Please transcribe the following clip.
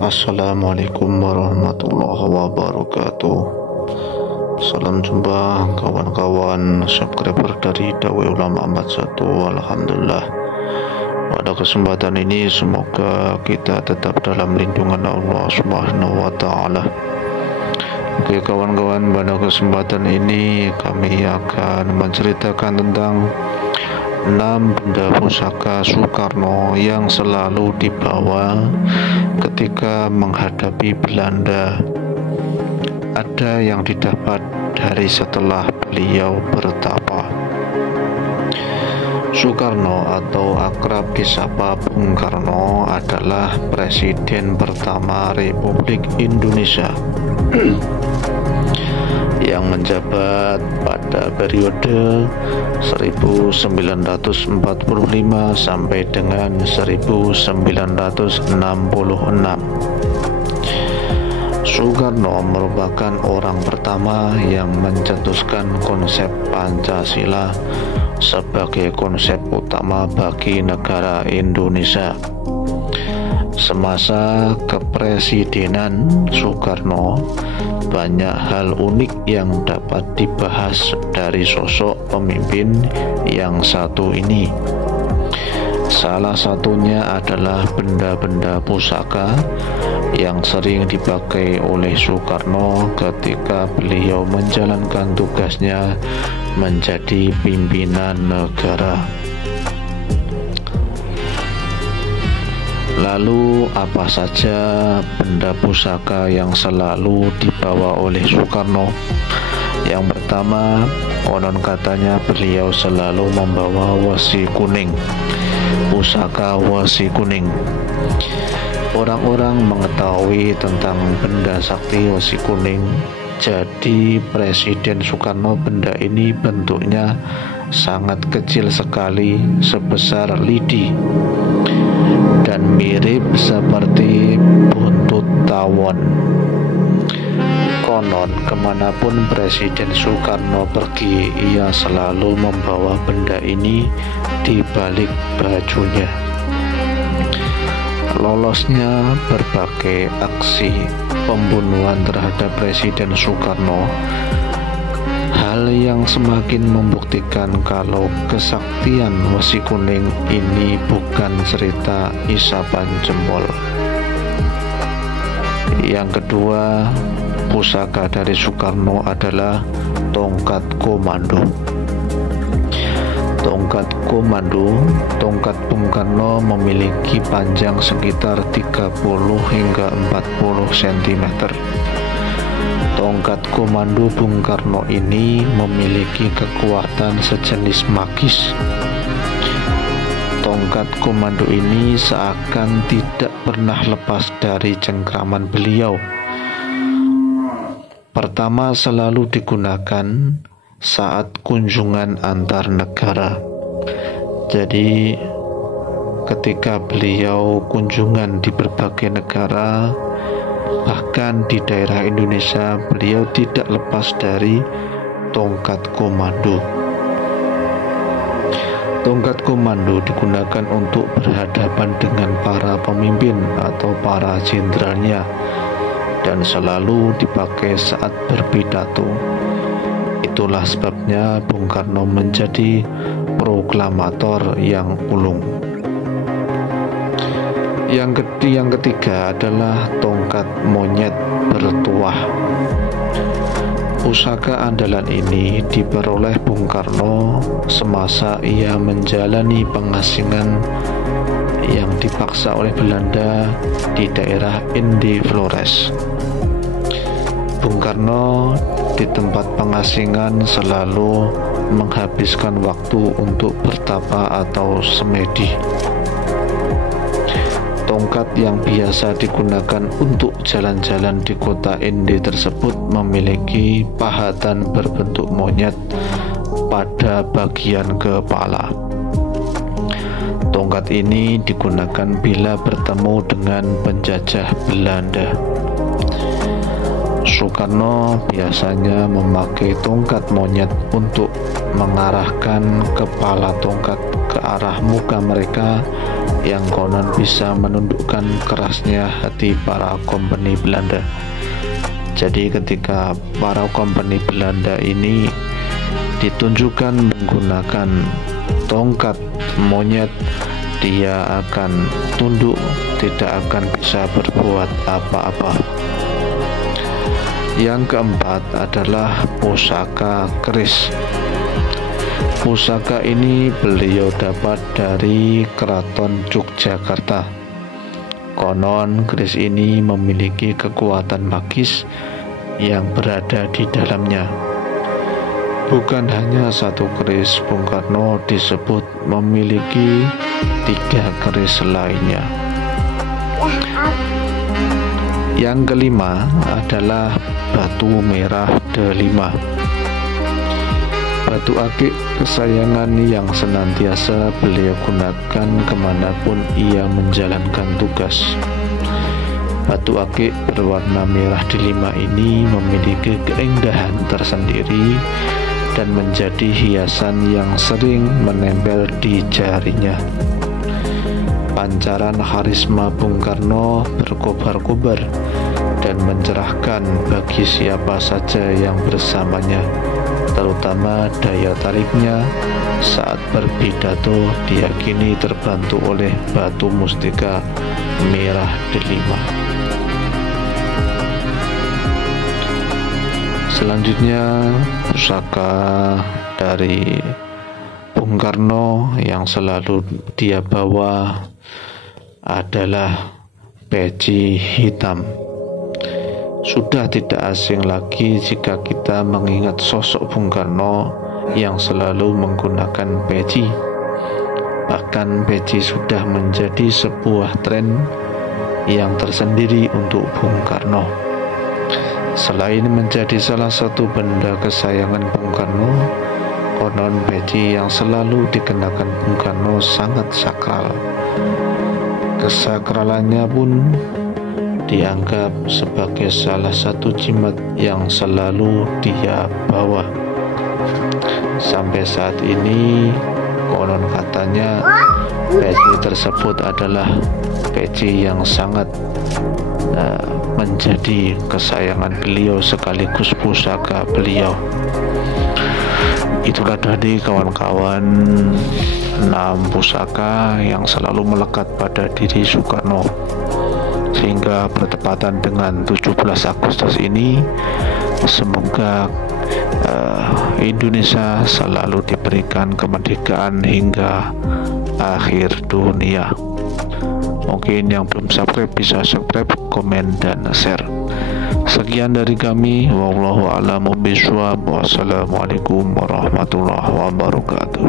Assalamualaikum warahmatullahi wabarakatuh. Salam jumpa kawan-kawan subscriber dari Dakwah Ulama Ahmad 1. Alhamdulillah, pada kesempatan ini semoga kita tetap dalam lindungan Allah Subhanahu wa Ta'ala. Oke kawan-kawan, pada kesempatan ini kami akan menceritakan tentang 6 benda pusaka Soekarno yang selalu dibawa ketika menghadapi Belanda. Ada yang didapat dari setelah beliau bertapa. Soekarno atau akrab disapa Bung Karno adalah Presiden pertama Republik Indonesia yang menjabat pada periode 1945 sampai dengan 1966. Soekarno merupakan orang pertama yang mencetuskan konsep Pancasila sebagai konsep utama bagi negara Indonesia. Semasa kepresidenan Soekarno, banyak hal unik yang dapat dibahas dari sosok pemimpin yang satu ini. Salah satunya adalah benda-benda pusaka yang sering dipakai oleh Soekarno ketika beliau menjalankan tugasnya menjadi pimpinan negara. Lalu apa saja benda pusaka yang selalu dibawa oleh Soekarno? Yang pertama, konon katanya beliau selalu membawa wesi kuning, pusaka wesi kuning. Orang-orang mengetahui tentang benda sakti wesi kuning. Jadi Presiden Soekarno, benda ini bentuknya sangat kecil sekali, sebesar lidi dan mirip seperti buntut tawon. Konon kemanapun Presiden Soekarno pergi, ia selalu membawa benda ini di balik bajunya. Lolosnya berbagai aksi pembunuhan terhadap Presiden Soekarno, hal yang semakin membuktikan kalau kesaktian wesi kuning ini bukan cerita isapan jempol. Yang kedua, pusaka dari Soekarno adalah tongkat komando. Tongkat komando, tongkat Bung Karno memiliki panjang sekitar 30 hingga 40 cm. Tongkat komando Bung Karno ini memiliki kekuatan sejenis magis. Tongkat komando ini seakan tidak pernah lepas dari cengkraman beliau. Pertama, selalu digunakan saat kunjungan antar negara. Jadi ketika beliau kunjungan di berbagai negara, bahkan di daerah Indonesia, beliau tidak lepas dari tongkat komando. Tongkat komando digunakan untuk berhadapan dengan para pemimpin atau para jenderalnya dan selalu dipakai saat berpidato. Itulah sebabnya Bung Karno menjadi proklamator yang ulung. Yang ketiga adalah tongkat monyet bertuah. Pusaka andalan ini diperoleh Bung Karno semasa ia menjalani pengasingan yang dipaksa oleh Belanda di daerah Indi Flores. Bung Karno di tempat pengasingan selalu menghabiskan waktu untuk bertapa atau semedi. Tongkat yang biasa digunakan untuk jalan-jalan di kota Indi tersebut memiliki pahatan berbentuk monyet pada bagian kepala. Tongkat ini digunakan bila bertemu dengan penjajah Belanda. Soekarno biasanya memakai tongkat monyet untuk mengarahkan kepala tongkat ke arah muka mereka yang konon bisa menundukkan kerasnya hati para kompeni Belanda. Jadi ketika para kompeni Belanda ini ditunjukkan menggunakan tongkat monyet, dia akan tunduk, tidak akan bisa berbuat apa-apa. Yang keempat adalah pusaka keris. Pusaka ini beliau dapat dari Keraton Yogyakarta. Konon keris ini memiliki kekuatan magis yang berada di dalamnya. Bukan hanya satu keris, Bung Karno disebut memiliki 3 keris lainnya. Yang kelima adalah batu merah delima. Batu akik kesayangan yang senantiasa beliau gunakan kemanapun ia menjalankan tugas. Batu akik berwarna merah delima ini memiliki keindahan tersendiri dan menjadi hiasan yang sering menempel di jarinya. Pancaran karisma Bung Karno berkobar-kobar dan mencerahkan bagi siapa saja yang bersamanya, terutama daya tariknya saat berpidato diyakini terbantu oleh batu mustika merah delima. Selanjutnya, pusaka dari Bung Karno yang selalu dia bawa adalah peci hitam. Sudah tidak asing lagi jika kita mengingat sosok Bung Karno yang selalu menggunakan peci. Bahkan peci sudah menjadi sebuah tren yang tersendiri untuk Bung Karno. Selain menjadi salah satu benda kesayangan Bung Karno, konon peci yang selalu dikenakan Bung Karno sangat sakral. Kesakralannya pun dianggap sebagai salah satu jimat yang selalu dia bawa. Sampai saat ini, konon katanya peci tersebut adalah peci yang sangat menjadi kesayangan beliau sekaligus pusaka beliau. Itulah tadi kawan-kawan 6 pusaka yang selalu melekat pada diri Soekarno, sehingga bertepatan dengan 17 Agustus ini semoga Indonesia selalu diberikan kemerdekaan hingga akhir dunia. Mungkin yang belum subscribe bisa subscribe, komen, dan share. Sekian dari kami. Wallahu a'lamu bishawab. Wassalamualaikum warahmatullahi wabarakatuh.